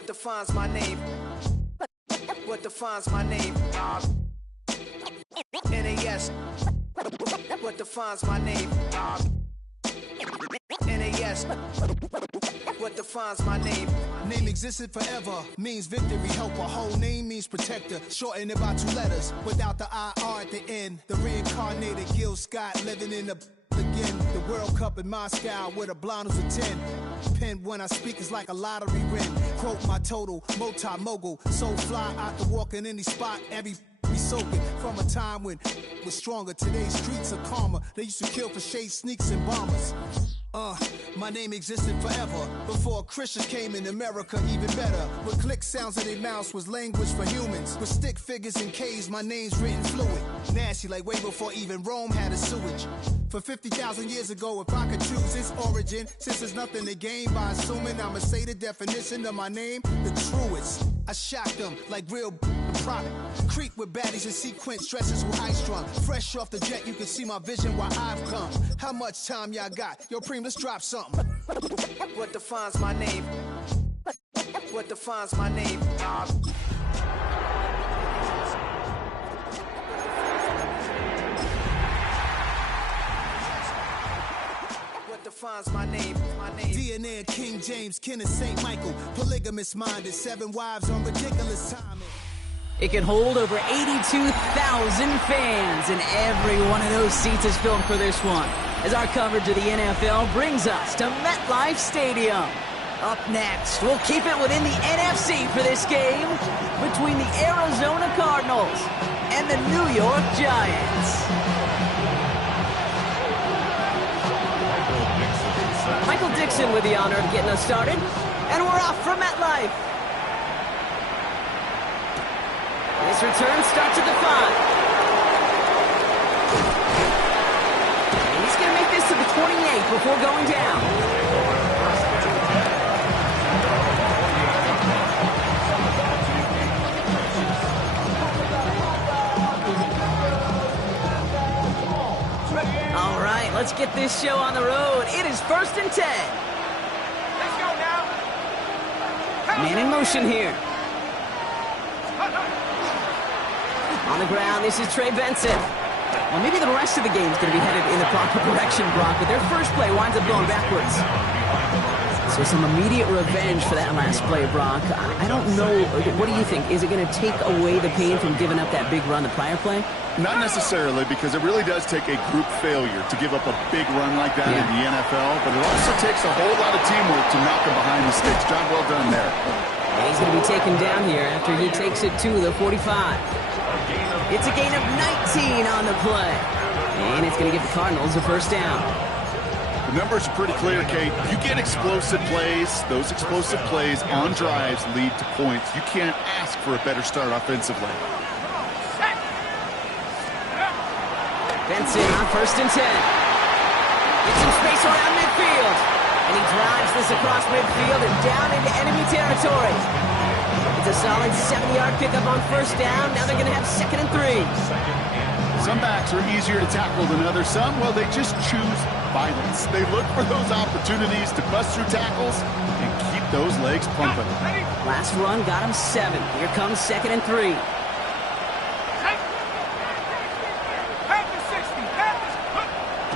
What defines my name? What defines my name? NAS. What defines my name? NAS. What defines my name? Name existed forever, means victory, helper. Whole name means protector, shortened it by 2 letters. Without the IR at the end, the reincarnated Gil Scott living in the again. The World Cup in Moscow with a blind who's a 10. Pen when I speak is like a lottery win. Quote my total, multi-mogul. So fly out to walk in any spot, every be soaking from a time when was stronger. Today's streets are calmer. They used to kill for shade sneaks and bombers. My name existed forever. Before Christians came in America, even better. With click sounds in their mouths was language for humans. With stick figures and K's, my name's written fluid. Nasty like way before even Rome had a sewage. For 50,000 years ago, if I could choose its origin, since there's nothing to gain by assuming I'ma say the definition of my name, the truest. I shocked them like real product. Creep with baddies and sequence dresses with high strung. Fresh off the jet, you can see my vision where I've come. How much time y'all got? Yo, Preem, let's drop something. What defines my name? What defines my name? What defines my name? DNA of King James, kin of St. Michael. Polygamous minded, 7 wives on ridiculous timing. It can hold over 82,000 fans, and every one of those seats is filled for this one, as our coverage of the NFL brings us to MetLife Stadium. Up next, we'll keep it within the NFC for this game between the Arizona Cardinals and the New York Giants. Michael Dixon with the honor of getting us started, and we're off from MetLife. This return starts at the 5. And he's going to make this to the 28 before going down. All right, let's get this show on the road. It is 1st and 10. Let's go now. Man in motion here. On the ground, this is Trey Benson. Well, maybe the rest of the game is going to be headed in the proper direction, Brock, but their first play winds up going backwards. So some immediate revenge for that last play, Brock. I don't know. What do you think? Is it going to take away the pain from giving up that big run the prior play? Not necessarily, because it really does take a group failure to give up a big run like that in the NFL, but it also takes a whole lot of teamwork to knock them behind the sticks. Job well done there. And he's going to be taken down here after he takes it to the 45. It's a gain of 19 on the play. And it's going to give the Cardinals a first down. The numbers are pretty clear, Kate. You get explosive plays. Those explosive plays on drives lead to points. You can't ask for a better start offensively. Benson on 1st and 10. Gets some space around midfield. And he drives this across midfield and down into enemy territory. It's a solid 70-yard pickup on 1st down. Now they're going to have 2nd and 3. Some backs are easier to tackle than others. Some, well, they just choose violence. They look for those opportunities to bust through tackles and keep those legs pumping. Last run got him 7. Here comes 2nd and 3.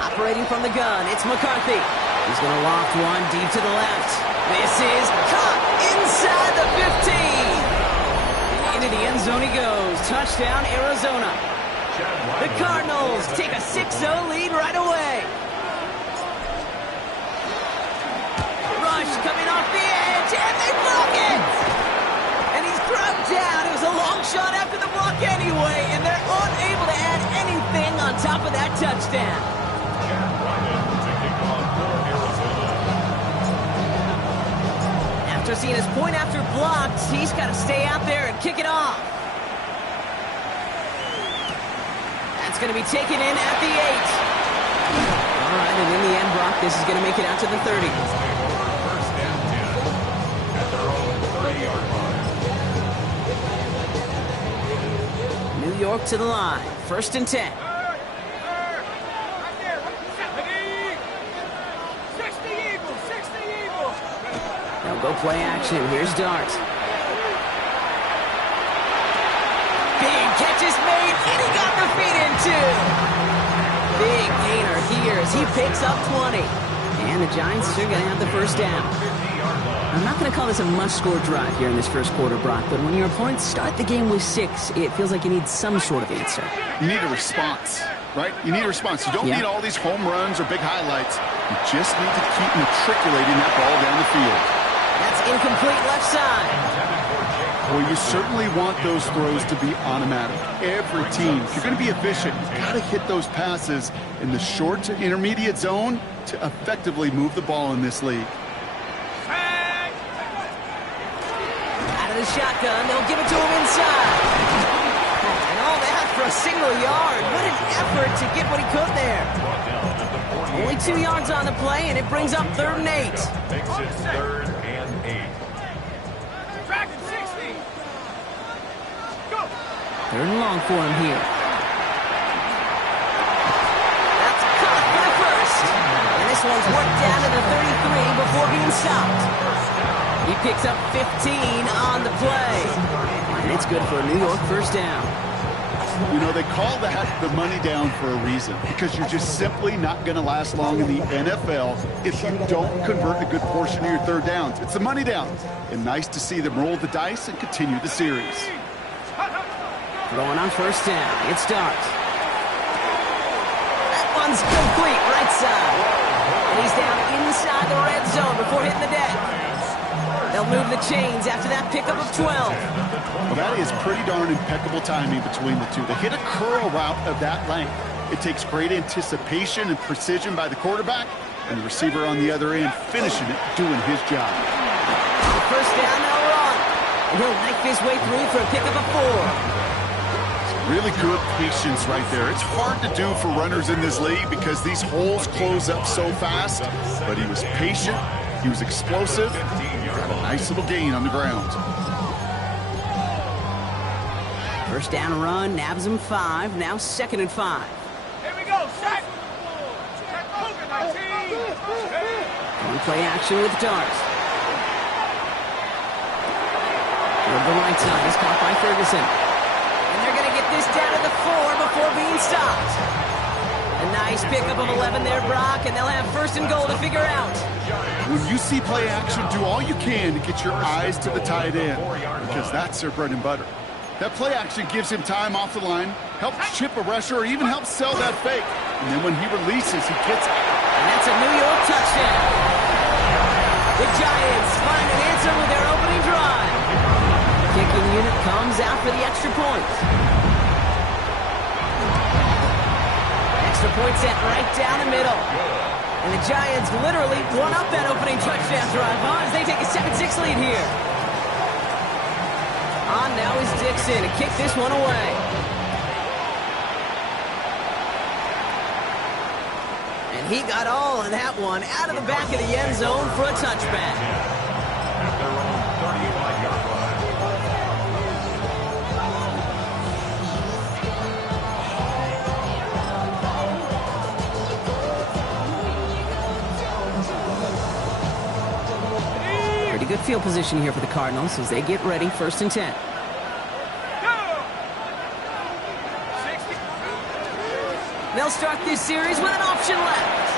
Operating from the gun, it's McCarthy. He's going to loft one deep to the left. This is caught inside the 15. Into the end zone he goes. Touchdown, Arizona. The Cardinals take a 6-0 lead right away. Rush coming off the edge, and they block it. And he's drugged down. It was a long shot after the block anyway, and they're unable to add anything on top of that touchdown. After seeing his point after blocked, he's got to stay out there and kick it off. That's going to be taken in at the 8. All right, and in the end, Brock, this is going to make it out to the 30. New York to the line. 1st and 10. They'll go play action. Here's Dart. Big catch is made, and he got the feet in too. Big gainer here as he picks up 20. And the Giants are going to have the first down. I'm not going to call this a must-score drive here in this first quarter, Brock, but when your opponents start the game with 6, it feels like you need some sort of answer. You need a response, right? You need a response. You don't need all these home runs or big highlights. You just need to keep matriculating that ball down the field. That's incomplete left side. Well, you certainly want those throws to be automatic. Every team, if you're going to be efficient, you've got to hit those passes in the short to intermediate zone to effectively move the ball in this league. Out of the shotgun, they'll give it to him inside. And all that for a single yard. What an effort to get what he could there. Only 2 yards on the play, and it brings up 3rd and 8. Makes it 3rd and 8. Track 60. Go. 3rd and long for him here. That's caught for the first. And this one's worked down to the 33 before being stopped. He picks up 15 on the play. And it's good for a New York first down. You know, they call that the money down for a reason, because you're just simply not going to last long in the NFL if you don't convert a good portion of your 3rd downs. It's the money down. And nice to see them roll the dice and continue the series. Throwing on first down. It starts. That one's complete right side. And he's down inside the red zone before hitting the deck. They'll move the chains after that pickup of 12. Well, that is pretty darn impeccable timing between the two. They hit a curl route of that length. It takes great anticipation and precision by the quarterback, and the receiver on the other end finishing it, doing his job. First down, they'll run. And he'll knife his way through for a pickup of 4. Really good patience right there. It's hard to do for runners in this league because these holes close up so fast, but he was patient, he was explosive, got a nice little gain on the ground. First down run, nabs him 5, now 2nd and 5. Here we go, set. One play action with Dart. Over the right side is caught by Ferguson. And they're going to get this down to the 4 before being stopped. A nice pickup of 11 there, Brock, and they'll have 1st and goal to figure out. When you see play action, do all you can to get your eyes to the tight end, because that's their bread and butter. That play action gives him time off the line, helps chip a rusher, or even helps sell that fake. And then when he releases, he gets it. And that's a New York touchdown. The Giants find an answer with their opening drive. Kicking unit comes out for the extra point. Extra point set right down the middle. And the Giants literally won up that opening touchdown drive as they take a 7-6 lead here. On now is Dixon to kick this one away. And he got all of that one out of the back of the end zone for a touchback. At their own 35-yard line. Pretty good field position here for the Cardinals as they get ready, 1st and 10. They'll start this series with an option left.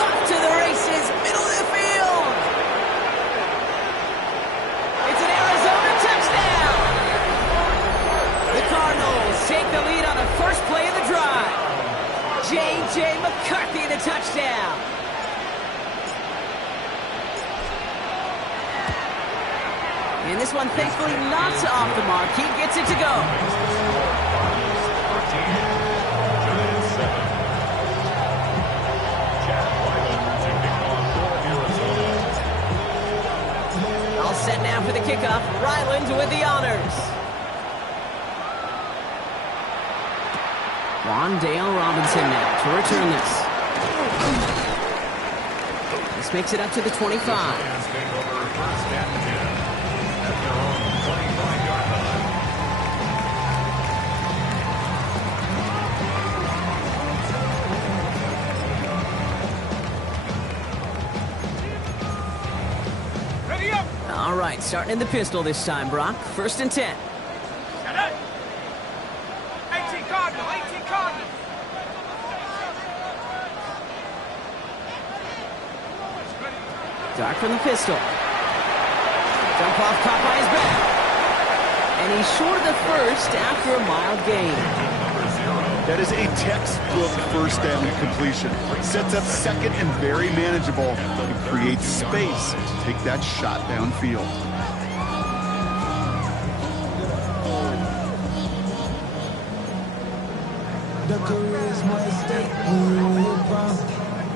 Off to the races, middle of the field. It's an Arizona touchdown. The Cardinals take the lead on the first play of the drive. J.J. McCarthy, the touchdown. And this one thankfully not off the mark. He gets it to go. All set now for the kickoff. Ryland with the honors. Wandale Robinson now to return this. This makes it up to the 25. All right, starting in the pistol this time, Brock. 1st and 10. 18 Cardinals, 18 Cardinals. Dart from the pistol. Jump off, caught by his back. And he's short of the first after a mild gain. That is a textbook first down completion. Sets up second and very manageable and creates space to take that shot downfield.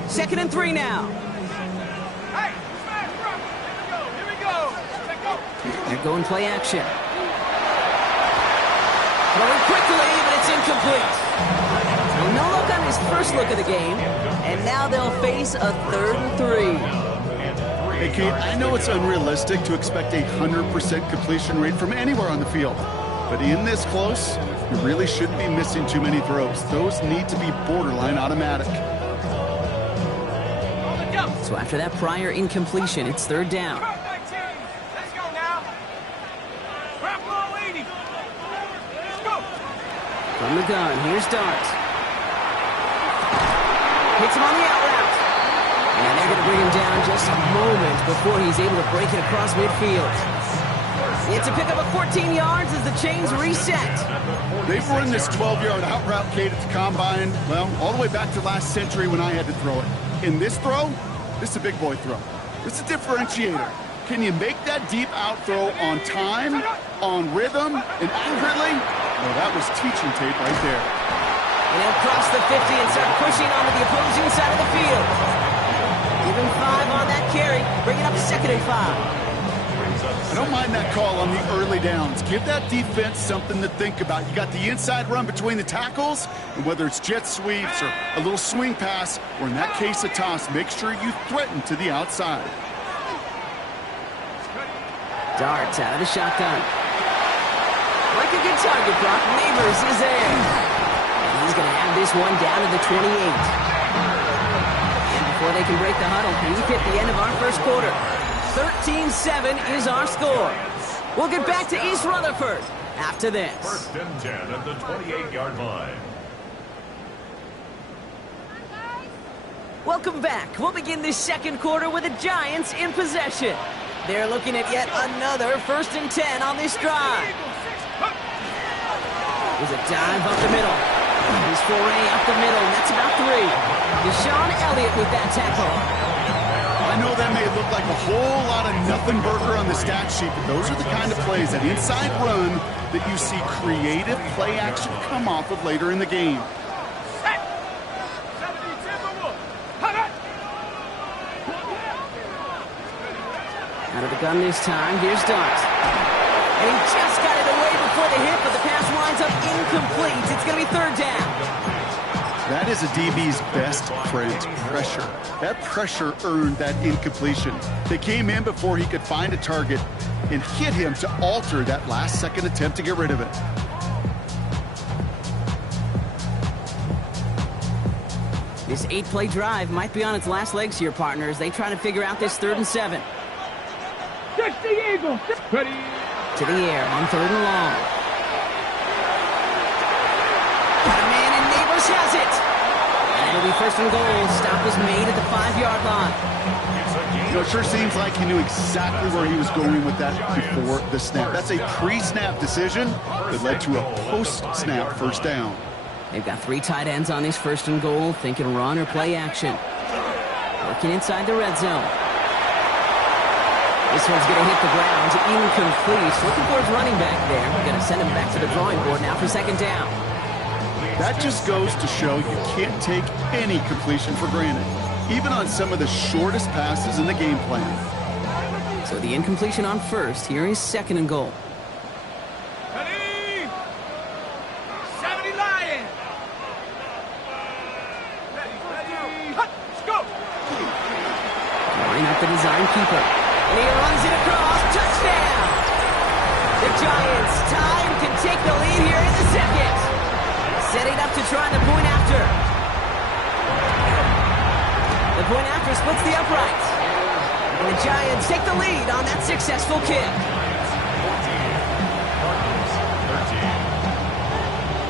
Second and 3 now. Hey, smash, bro. Here we go. Let's go. They're going play action. Throwing quickly, but it's incomplete. So no look on his first look of the game, and now they'll face a 3rd and 3. Hey, Kate, I know it's unrealistic to expect a 100% completion rate from anywhere on the field. But in this close, you really shouldn't be missing too many throws. Those need to be borderline automatic. So after that prior incompletion, it's 3rd down. Let's go now. Grab ball 80. Let's go. From the gun, here's Dart. Hits him on the out route. And they're going to bring him down just a moment before he's able to break it across midfield. It's a pickup of 14 yards as the chains reset. They've run this 12-yard out route, Kate, at the combine, well, all the way back to last century when I had to throw it. In this throw, this is a big boy throw. This is a differentiator. Can you make that deep out throw on time, on rhythm, and accurately? Well, that was teaching tape right there. And he'll cross the 50 and start pushing onto the opposing side of the field. Give him 5 on that carry. Bring it up to 2nd and 5. I don't mind that call on the early downs. Give that defense something to think about. You got the inside run between the tackles, and whether it's jet sweeps or a little swing pass, or in that case a toss, make sure you threaten to the outside. Darts out of the shotgun. Like a good target, Brock. Neighbors is there. And he's going to have this one down to the 28. And before they can break the huddle, we've hit the end of our first quarter. 13-7 is our score. We'll get back to East Rutherford after this. 1st and 10 at the 28-yard line. Welcome back. We'll begin this second quarter with the Giants in possession. They're looking at yet another 1st and 10 on this drive. There's a dive up the middle. His foray up the middle, and that's about 3. Deshaun Elliott with that tackle. I know that may look like a whole lot of nothing burger on the stat sheet, but those are the kind of plays, that inside run, that you see creative play action come off of later in the game. Out of the gun this time, here's Dart. And he just got it away before the hit, but the pass winds up incomplete. It's going to be 3rd down. That is a DB's best friend, pressure. That pressure earned that incompletion. They came in before he could find a target and hit him to alter that last-second attempt to get rid of it. This 8-play drive might be on its last legs here, partners. They try to figure out this 3rd and 7. Catch the Eagle. Ready. To the air on 3rd and long. Got a man, and Neighbors has it. And it'll be 1st and goal. Stop was made at the 5-yard line. You know, it sure seems like he knew exactly where he was going with that before the snap. That's a pre-snap decision that led to a post-snap 1st down. They've got 3 tight ends on this 1st and goal, thinking run or play action. Working inside the red zone. This one's going to hit the ground, incomplete. Looking for his running back there. We're going to send him back to the drawing board now for 2nd down. That just goes to show you can't take any completion for granted, even on some of the shortest passes in the game plan. So the incompletion on 1st. Here is 2nd and goal. Ready. 70 Lion. Ready. Let's go. Line up the design keeper. And he runs it across. Touchdown! The Giants, time can take the lead here in the 2nd. Setting up to try the point after. The point after splits the uprights. And the Giants take the lead on that successful kick.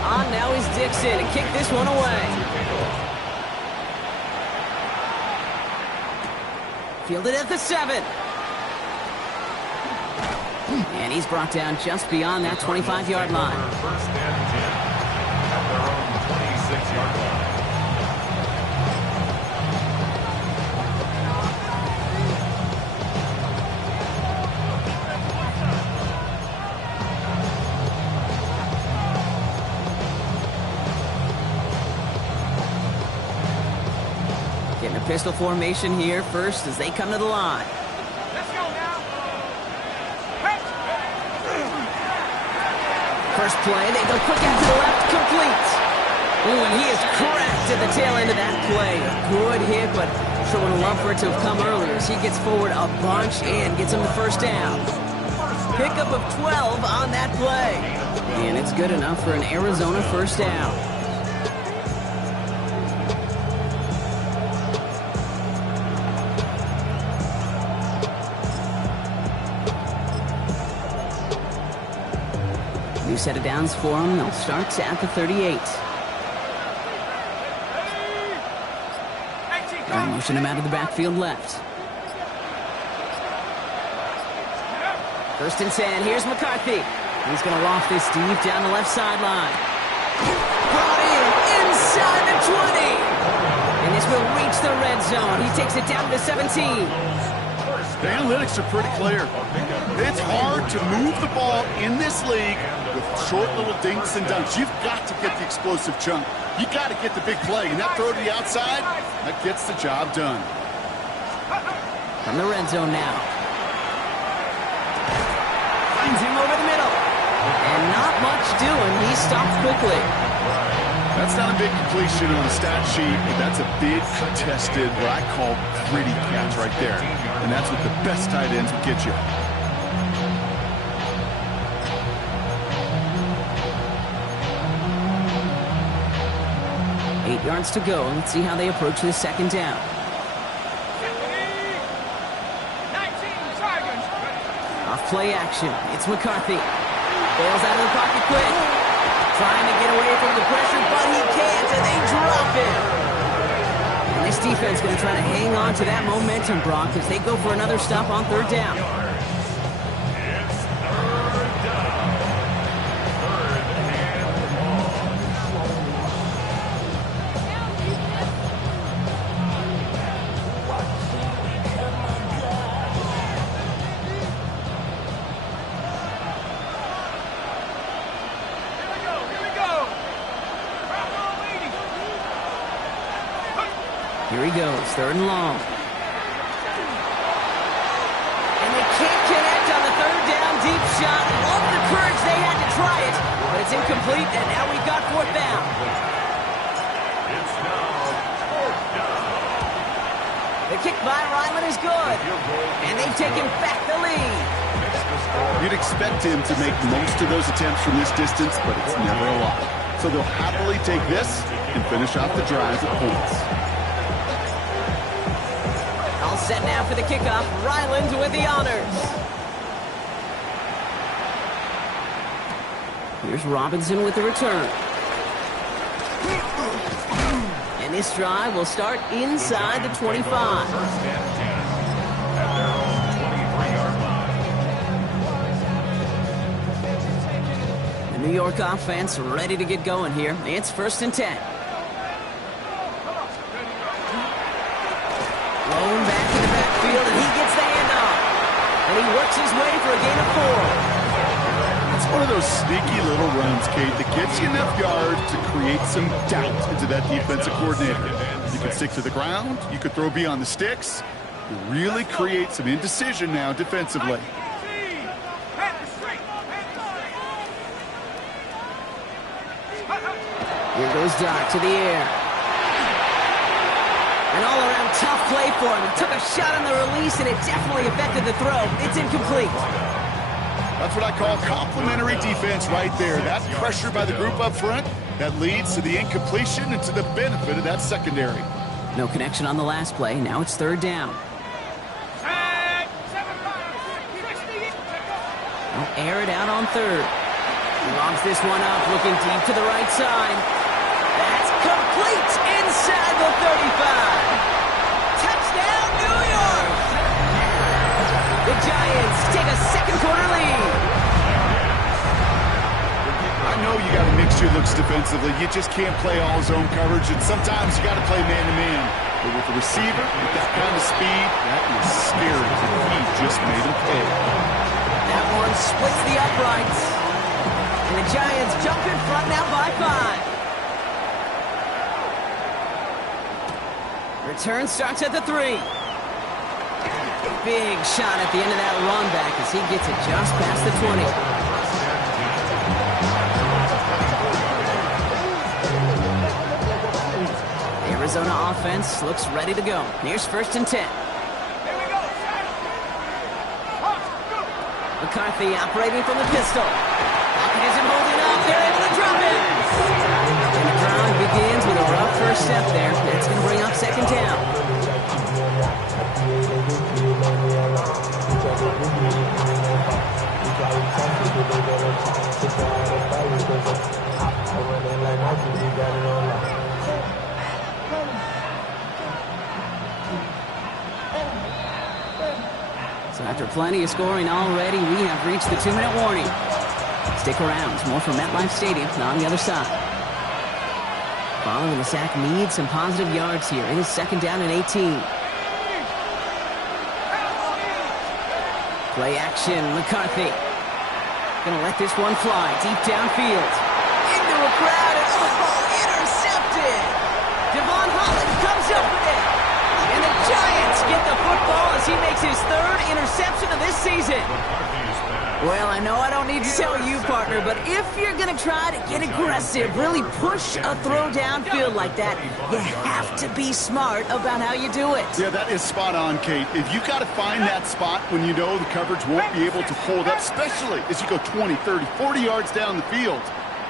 On now is Dixon to kick this one away. Fielded at the 7. And he's brought down just beyond that 25-yard line. First and 10 at their own 26-yard line. Getting a pistol formation here first as they come to the line. Let's go now. First play, they go quick out to the left, complete. Ooh, and he is cracked at the tail end of that play. A good hit, but sure would love for it to have come earlier as he gets forward a bunch and gets him the first down. Pickup of 12 on that play. And it's good enough for an Arizona first down. New set of downs for them. They'll start at the 38. They'll motion him out of the backfield left. First and 10. Here's McCarthy. He's going to loft this deep down the left sideline. Brought in inside the 20. And this will reach the red zone. He takes it down to the 17. The analytics are pretty clear. It's hard to move the ball in this league with short little dinks and dunks. You've got to get the explosive chunk. You got to get the big play. And that throw to the outside, that gets the job done. From the red zone now. Finds him over the middle. And not much doing. He stopped quickly. That's not a big completion on the stat sheet, but that's a big contested, what I call gritty catch right there. And that's what the best tight ends will get you. Eight yards to go. Let's see how they approach this second down. 19 Tigers. Off play action. It's McCarthy. Bails out of the pocket quick. Trying to get away from the pressure, but he can't, and they drop it. And this defense going to try to hang on to that momentum, Brock, as they go for another stop on third down. It's third down. Third and long. Here we go. Bravo leading. Here he goes, third and long. And they can't connect on the third down deep shot. Love the courage they had to try it, but it's incomplete, and now we've got fourth down. It's now fourth down. The kick by Ryland is good, and they've taken back the lead. You'd expect him to make most of those attempts from this distance, but it's never a lot. So they'll happily take this and finish off the drive with points. All set now for the kickoff. Ryland with the honors. Here's Robinson with the return. And this drive will start inside the 25. First and 10 at their own 23-yard line. The New York offense ready to get going here. It's first and 10. Blown back in the backfield, and he gets the handoff. And he works his way for a gain of 4. It's one of those sneaky little runs, Kate, that gets you enough yards to create some doubt into that defensive coordinator. You can stick to the ground. You could throw beyond the sticks. You really create some indecision now defensively. Here goes Doc to the air. An all-around tough play for him. He took a shot on the release, and it definitely affected the throw. It's incomplete. That's what I call complimentary defense right there. That pressure by the group up front, that leads to the incompletion and to the benefit of that secondary. No connection on the last play. Now it's third down. Set. They'll air it out on third. He lobs this one up, looking deep to the right side. That's complete inside the 35. Touchdown, New York! The Giants take a second quarter lead. I know you got a mixture looks defensively. You just can't play all zone coverage, and sometimes you got to play man-to-man. But with the receiver, with that kind of speed, that is scary. He just made him pay. That one splits the uprights. And the Giants jump in front now by 5. Return starts at the 3. Big shot at the end of that run back as he gets it just past the 20. The Arizona offense looks ready to go. Here's 1st and 10. McCarthy operating from the pistol. Pocket isn't holding up. They're able to drop it. And the drive begins with a rough first step there. That's going to bring up 2nd down. So after plenty of scoring already, we have reached the 2-minute warning. Stick around. More from MetLife Stadium on the other side. Following the sack needs some positive yards here. It is 2nd down and 18. Play action. McCarthy. Gonna let this one fly. Deep downfield. Into a crowd. And intercepted. Devon Holland comes up with it. And the Giants get the football as he makes his 3rd interception of this season. Well, I know I don't need to tell you, partner, but if you're going to try to get aggressive, really push a throw downfield like that, you have to be smart about how you do it. Yeah, that is spot on, Kate. If you got to find that spot when you know the coverage won't be able to hold up, especially as you go 20, 30, 40 yards down the field.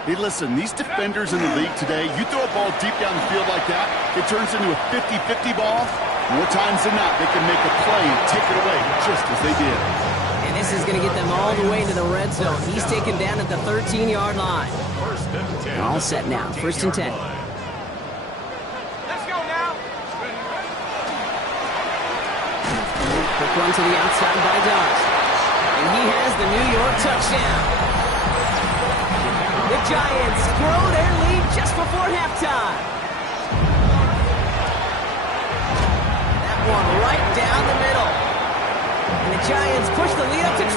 Hey, listen, these defenders in the league today, you throw a ball deep down the field like that, it turns into a 50-50 ball. More times than not, they can make a play and take it away, just as they did. And this is going to get them all the way to the red zone. He's taken down at the 13-yard line. All set now. 1st and 10. Let's go now. Quick run to the outside by Dobbs. And he has the New York touchdown. The Giants grow their lead just before halftime. That one right down the middle. And the Giants push the lead up to 12.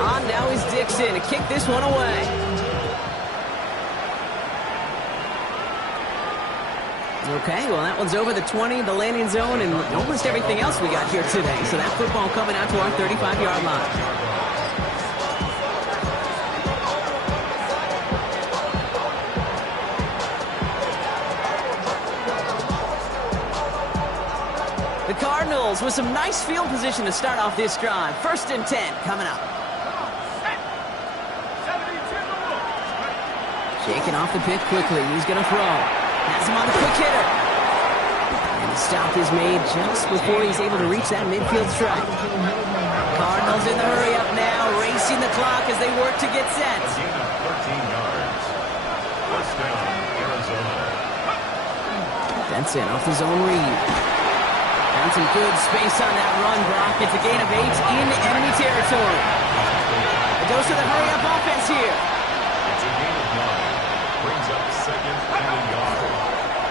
On now is Dixon to kick this one away. Okay, well that one's over the 20, the landing zone, and almost everything else we got here today. So that football coming out to our 35-yard line. The Cardinals with some nice field position to start off this drive. 1st and 10 coming up. Shaking off the pick quickly. He's going to throw. Has him on the quick hitter. And the stop is made just before he's able to reach that midfield strike. Cardinals in the hurry up now, racing the clock as they work to get set. 13 yards. First down, Arizona. Benson off the zone read. Found some good space on that run, Brock. It's a gain of 8 in enemy territory. A dose of the hurry-up offense here. It's a gain of 9. Brings up 2nd and a yard.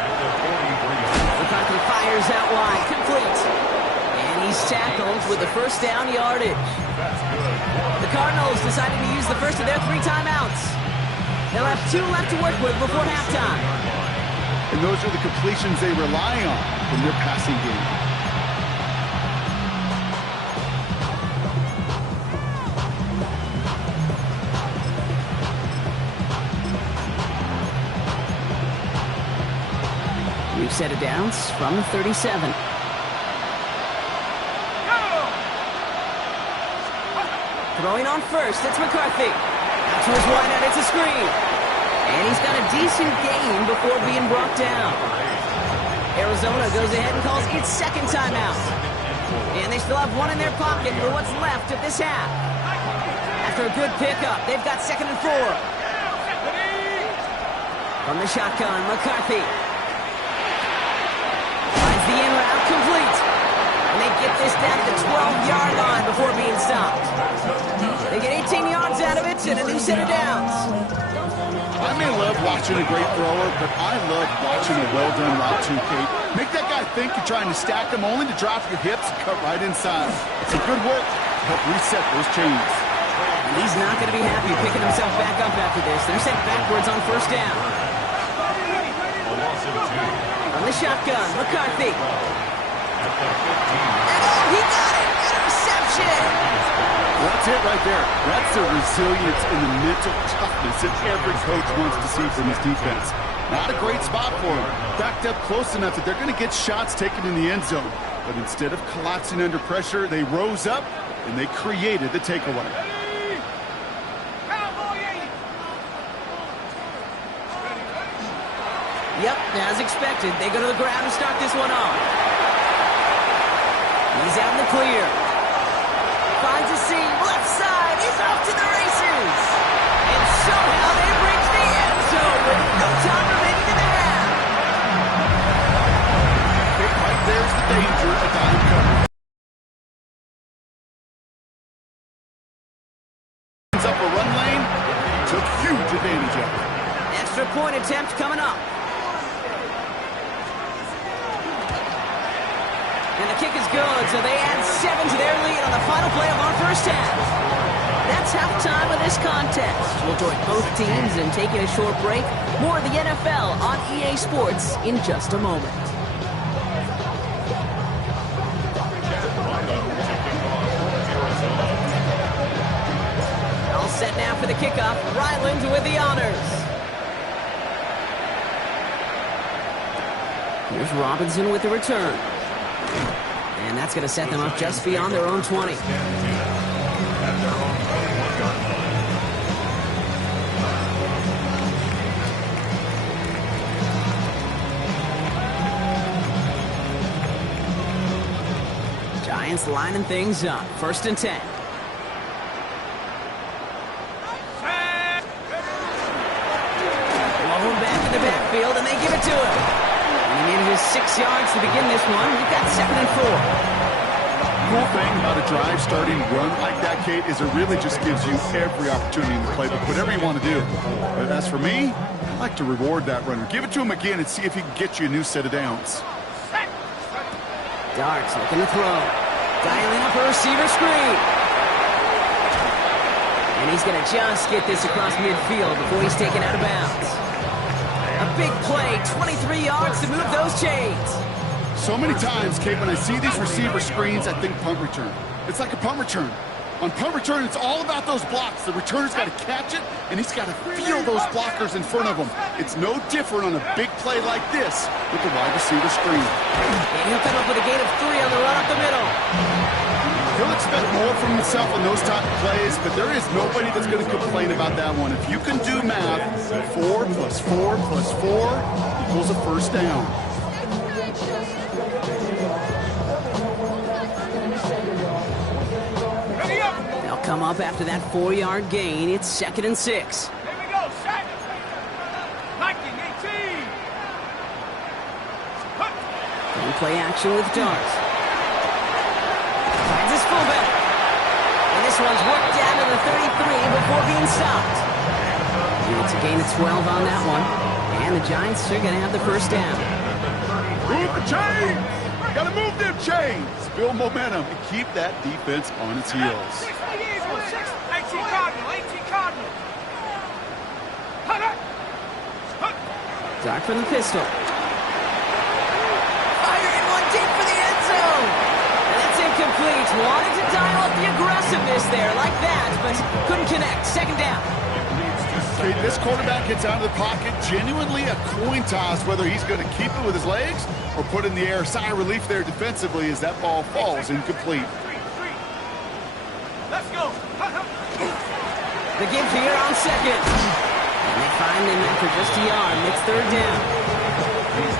At the 43-yard. McCarthy fires out wide, complete. And he's tackled with the first down yardage. That's good. The Cardinals decided to use the first of their 3 timeouts. They'll have 2 left to work with before halftime. And those are the completions they rely on in their passing game. We've set it down from the 37. Throwing on first, it's McCarthy. Out to his wideout, it's a screen. And he's got a decent gain before being brought down. Arizona goes ahead and calls its second timeout. And they still have one in their pocket for what's left of this half. After a good pickup, they've got 2nd and 4. From the shotgun, McCarthy. Finds the in route complete. And they get this down to the 12-yard line before being stopped. They get 18 yards out of it and a new set of downs. I may love watching a great thrower, but I love watching a well-done route too, Kate. Make that guy think you're trying to stack him only to drop your hips and cut right inside. It's a good work to help reset those chains. And he's not going to be happy picking himself back up after this. They're sent backwards on 1st down. From the shotgun, McCarthy. And he got it! Interception! Well, that's it right there. That's the resilience and the mental toughness that every coach wants to see from his defense. Not a great spot for him. Backed up close enough that they're going to get shots taken in the end zone. But instead of collapsing under pressure, they rose up and they created the takeaway. Yep, as expected, they go to the ground to start this one off. He's out in the clear. Finds a seam, left side, he's off to the races. And somehow they reach the end zone with no time remaining in the half. Right there's the danger of dime coverage. Up a run lane, took huge advantage of it. Extra point attempt coming up. And the kick is good, so they add 7 to their lead on the final play of our first half. That's halftime of this contest. We'll join both teams in taking a short break. More of the NFL on EA Sports in just a moment. All set now for the kickoff. Ryland with the honors. Here's Robinson with the return. And that's going to set them up just beyond their own 20. Giants lining things up. 1st and 10. Blown back in the backfield, and they give it to him. He needed his 6 yards to begin this one. We've got 2nd and 4. The cool thing about a drive starting run like that, Kate, is it really just gives you every opportunity in the playbook, whatever you want to do. But as for me, I like to reward that runner. Give it to him again and see if he can get you a new set of downs. Darts looking to throw. Dialing up a receiver screen. And he's going to just get this across midfield before he's taken out of bounds. A big play, 23 yards to move those chains. So many times, Kate, when I see these receiver screens, I think punt return. It's like a punt return. On punt return, it's all about those blocks. The returner's got to catch it, and he's got to feel those blockers in front of him. It's no different on a big play like this with the wide receiver screen. And he'll come up with a gain of 3 on the run up the middle. He'll expect more from himself on those type of plays, but there is nobody that's going to complain about that one. If you can do math, 4 plus 4 plus 4 equals a first down. They'll come up after that 4-yard gain. It's 2nd and 6. Here we go, set. 19, 18. And play action with Darts. Finds his fullback. And this one's worked down to the 33 before being stopped. And it's a gain of 12 on that one. And the Giants are going to have the first down. Move the chains! Gotta move them chains! Build momentum and keep that defense on its heels. 18 Cardinals, 18 Cardinals. Dart from the pistol. Firing one deep for the end zone. And that's incomplete. Wanted to dial up the aggressiveness there like that, but couldn't connect. 2nd down. Okay, this quarterback gets out of the pocket. Genuinely a coin toss whether he's going to keep it with his legs or put in the air. Sigh of relief there defensively as that ball falls incomplete. Let's go. The give here on 2nd. And they find him after just a yard. It's third down.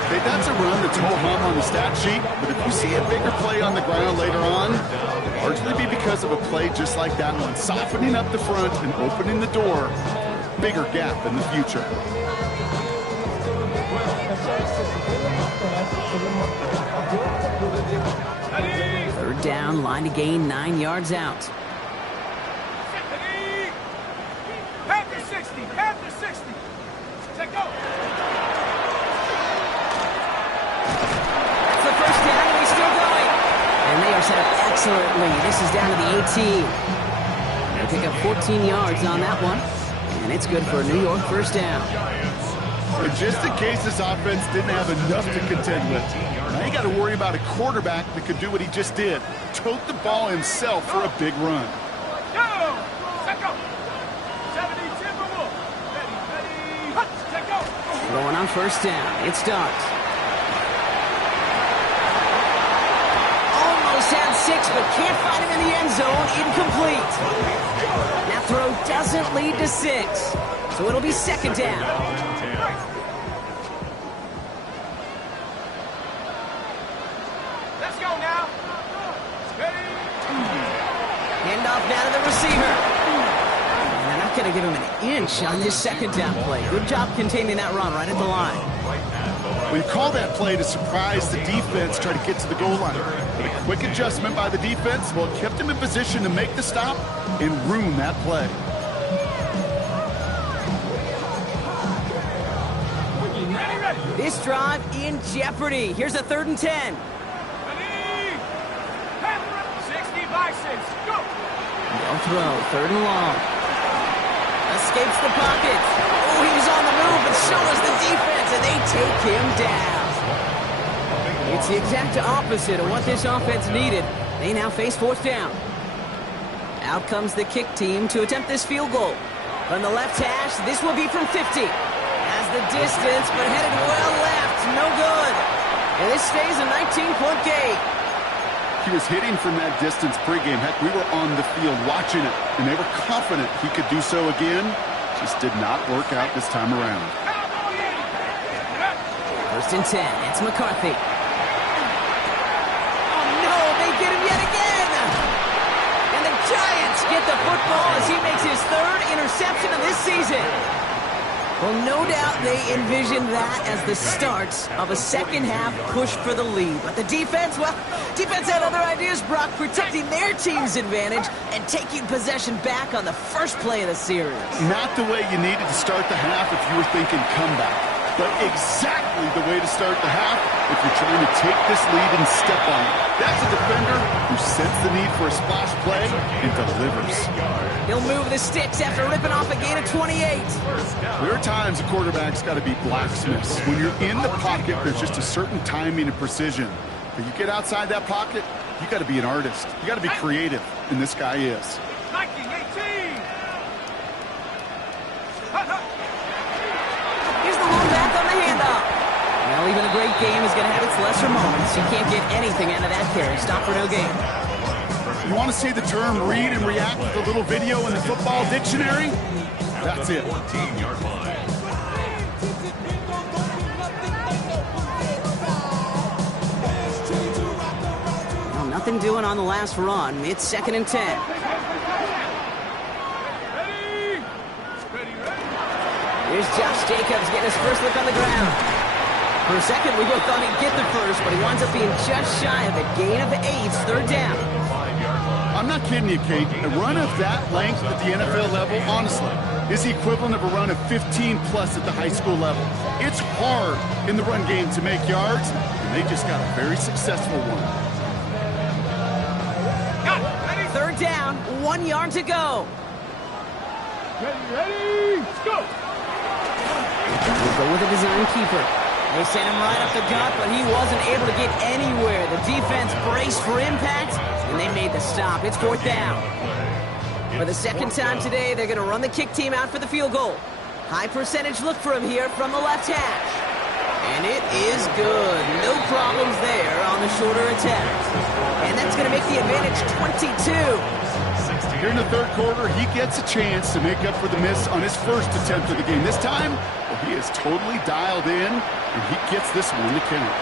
Hey, that's a run that's ho-hum on the stat sheet, but if you see a bigger play on the ground later on, it'll largely be because of a play just like that one, softening up the front and opening the door, bigger gap in the future. Third down, line to gain 9 yards out. After 60, after 60. Take go. That's the first down, and he's still going. And they are set up excellently. This is down to the 18. They pick up 14 yards on that one, and it's good for a New York first down. And just in case this offense didn't have enough to contend with, now you got to worry about a quarterback that could do what he just did, tote the ball himself for a big run. Go. Take go. 70 Timberwolves. Ready. Take go. Going on first down. It starts. Almost had 6, but can't find him in the end zone. Incomplete. That throw doesn't lead to 6. So it'll be second down. Let's go now. Ready. Handoff now to the receiver. And they're not going to give him an inch on this second down play. Good job containing that run right at the line. We call that play to surprise the defense, try to get to the goal line. But a quick adjustment by the defense, well, it kept him in position to make the stop and ruin that play. This drive in jeopardy. Here's a 3rd and 10. Ready. 60 by 6. Go. No throw, 3rd and long. Escapes the pocket. Oh, he was on the move, but so was the defense, and they take him down. It's the exact opposite of what this offense needed. They now face 4th down. Out comes the kick team to attempt this field goal. From the left hash, this will be from 50. Has the distance, but headed well left. No good. And this stays a 19-point game. He was hitting from that distance pregame. Heck, we were on the field watching it, and they were confident he could do so again. Just did not work out this time around. 1st and 10. It's McCarthy. Oh, no, they get him yet again. And the Giants get the football as he makes his 3rd interception of this season. Well, no doubt they envisioned that as the start of a second-half push for the lead. But the defense, well, defense had other ideas, Brock, protecting their team's advantage and taking possession back on the first play of the series. Not the way you needed to start the half if you were thinking comeback, but exactly the way to start the half if you're trying to take this lead and step on it. That's a defender who senses the need for a splash play and delivers. He'll move the sticks after ripping off a gain of 28. There are times a quarterback's got to be blacksmiths. When you're in the pocket, there's just a certain timing and precision. But you get outside that pocket, you got to be an artist. You got to be creative, and this guy is. 19-18. Here's the one back on the handoff. Well, even a great game is going to have its lesser moments. You can't get anything out of that carry. Stop for no gain. You want to see the term read and react with a little video in the football dictionary? That's it. 14-yard line. Well, nothing doing on the last run. It's 2nd and 10. Ready. Here's Josh Jacobs getting his first look on the ground. For a second, we both thought he'd get the first, but he winds up being just shy of a gain of 8, 3rd down. I'm not kidding you, Kate. A run of that length at the NFL level, honestly, is the equivalent of a run of 15-plus at the high school level. It's hard in the run game to make yards, and they just got a very successful one. 3rd down, 1 yard to go. Ready. Let's go. We'll go with a design keeper. They sent him right up the gut, but he wasn't able to get anywhere. The defense braced for impact, and they made the stop. It's 4th down. For the second time today, they're going to run the kick team out for the field goal. High percentage look for him here from the left hash. And it is good. No problems there on the shorter attempt. And that's going to make the advantage 22. Here in the third quarter, he gets a chance to make up for the miss on his first attempt of the game. This time, well, he is totally dialed in, and he gets this one to count.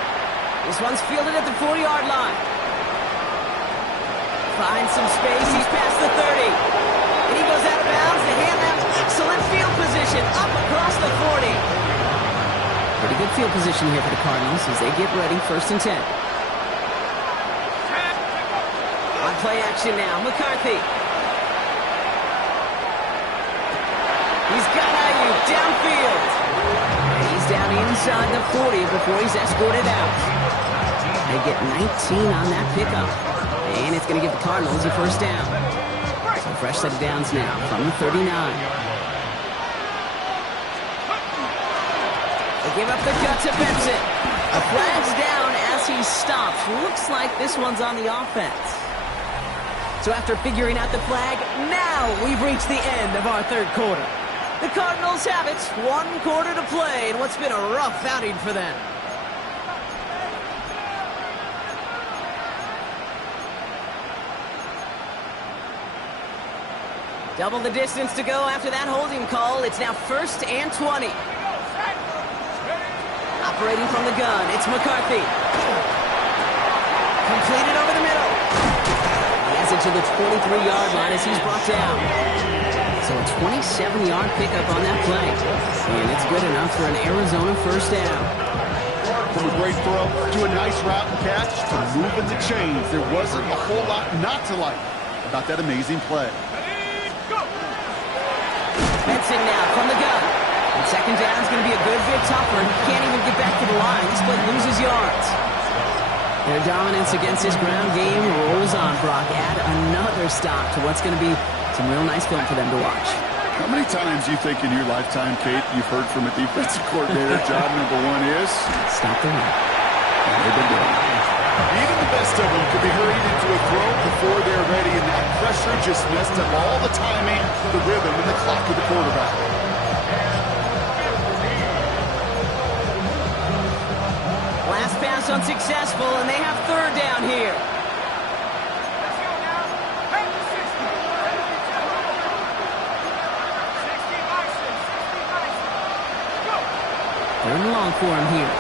This one's fielded at the 40-yard line. Finds some space. He's past the 30. And he goes out of bounds to hand them excellent field position up across the 40. Pretty good field position here for the Cardinals as they get ready, 1st and 10. On play action now, McCarthy. He's got Ayuk downfield. And he's down inside the 40 before he's escorted out. They get 19 on that pickup. And it's going to give the Cardinals a 1st down. So fresh set of downs now from the 39. They give up the cut to Benson. A flag's down as he stops. Looks like this one's on the offense. So after figuring out the flag, now we've reached the end of our third quarter. The Cardinals have it, 1 quarter to play in what's been a rough outing for them. Double the distance to go after that holding call. It's now 1st and 20. Operating from the gun, it's McCarthy. Completed over the middle. He has it to the 23-yard line as he's brought down. So a 27-yard pickup on that play. And it's good enough for an Arizona 1st down. From a great throw to a nice route and catch to moving the chains. There wasn't a whole lot not to like about that amazing play. Benson now from the gun. And 2nd down is going to be a good bit tougher. He can't even get back to the line. This play loses yards. Their dominance against his ground game rolls on, Brock. Add another stop to what's going to be some real nice film for them to watch. How many times do you think in your lifetime, Kate, you've heard from a defensive coordinator, job number 1 is? Stop the run. They've been doing it. Even the best of them could be hurried into a throw before they're ready, and that pressure just messed up all the timing, the rhythm, and the clock of the quarterback. Last pass unsuccessful, and they have 3rd down here. Third and long for him here.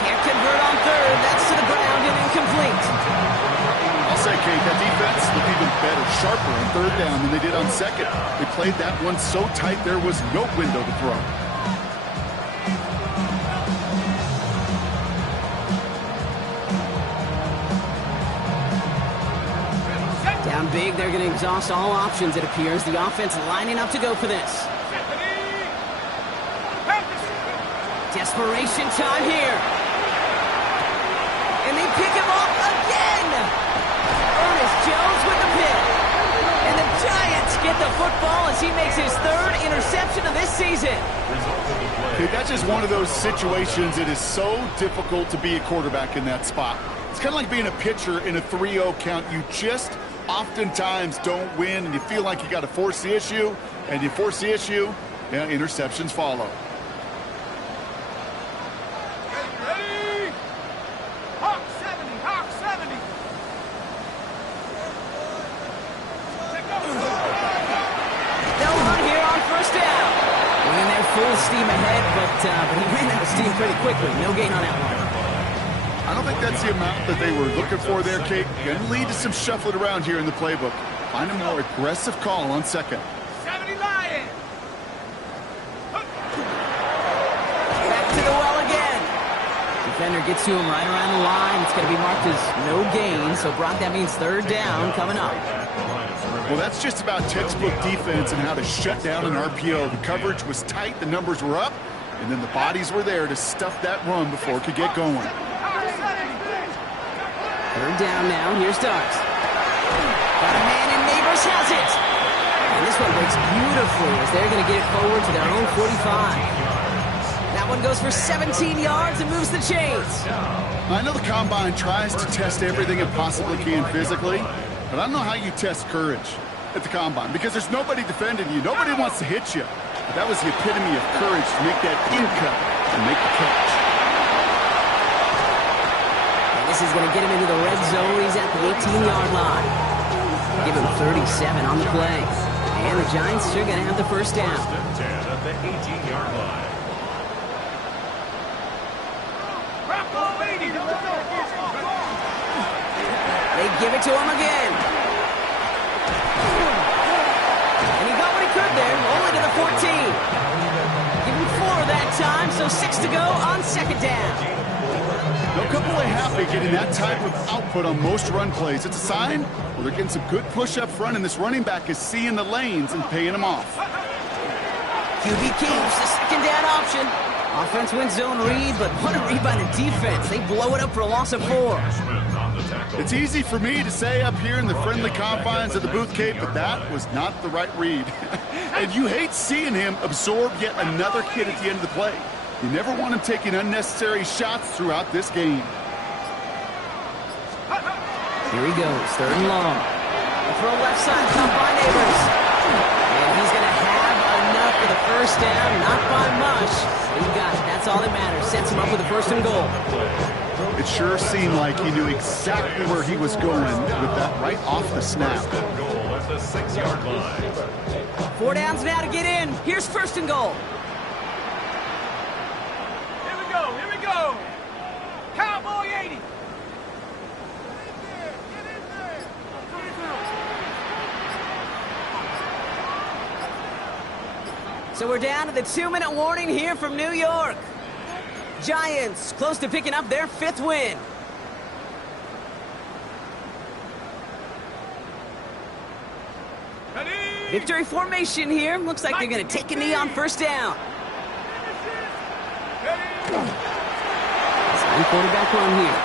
Can't convert on 3rd. That's to the ground and incomplete. I'll say, Kate, that defense looked even better, sharper on 3rd down than they did on 2nd. They played that one so tight there was no window to throw. Down big, they're going to exhaust all options, it appears. The offense lining up to go for this. Desperation time here. And they pick him up again. Ernest Jones with the pick. And the Giants get the football as he makes his 3rd interception of this season. Dude, that's just one of those situations. It is so difficult to be a quarterback in that spot. It's kind of like being a pitcher in a 3-0 count. You just oftentimes don't win, and you feel like you got to force the issue, and you force the issue, yeah, interceptions follow. Full steam ahead, but he ran out of steam pretty quickly. No gain on that one. I don't think that's the amount that they were looking for there, Kate. Going to lead to some shuffling around here in the playbook. Find a more aggressive call on 2nd. 70 Lions! Back to the well again. Defender gets to him right around the line. It's going to be marked as no gain, so Brock, that means 3rd down coming up. Well, that's just about textbook defense and how to shut down an RPO. The coverage was tight, the numbers were up, and then the bodies were there to stuff that run before it could get going. 3rd down now. Here's Starks. Got a man, and Neighbors has it. And this one breaks beautifully as they're going to get it forward to their own 45. That one goes for 17 yards and moves the chains. I know the Combine tries to test everything it possibly can physically, but I don't know how you test courage at the Combine because there's nobody defending you. Nobody wants to hit you. But that was the epitome of courage to make that in-cut and make the catch. And this is going to get him into the red zone. He's at the 18-yard line. Give him 37 on the play. And the Giants are going to have the first down. First and 10 at the 18-yard line. They give it to him again. And he got what he could there, only to the 14. Give him 4 that time, so 6 to go on second down. They'll come away happy getting that type of output on most run plays. It's a sign, well, they're getting some good push up front, and this running back is seeing the lanes and paying them off. QB keeps the second down option. Offense wins zone read, but what a read by the defense. They blow it up for a loss of 4. It's easy for me to say up here in the friendly confines of the Booth Cape, but that was not the right read. And you hate seeing him absorb yet another hit at the end of the play. You never want him taking unnecessary shots throughout this game. Here he goes, 3rd and long. Throw left side, caught by Neighbors. And he's going to have enough for the first down, not by much. He got it, that's all that matters. Sets him up with a 1st and goal. It sure seemed like he knew exactly where he was going with that right off the snap. Goal at the 6-yard line. 4 downs now to get in. Here's 1st and goal. Here we go. Cowboy 80. So we're down to the 2-minute warning here from New York. Giants close to picking up their 5th win. Ready? Victory formation here. Looks like they're going to take a knee on 1st down. Sign quarterback run here.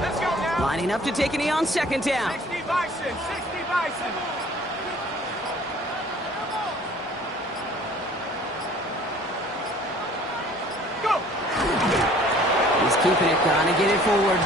Let's go now. Lining up to take a knee on 2nd down. 60 Bison. Go. He's keeping it, trying to get it forward.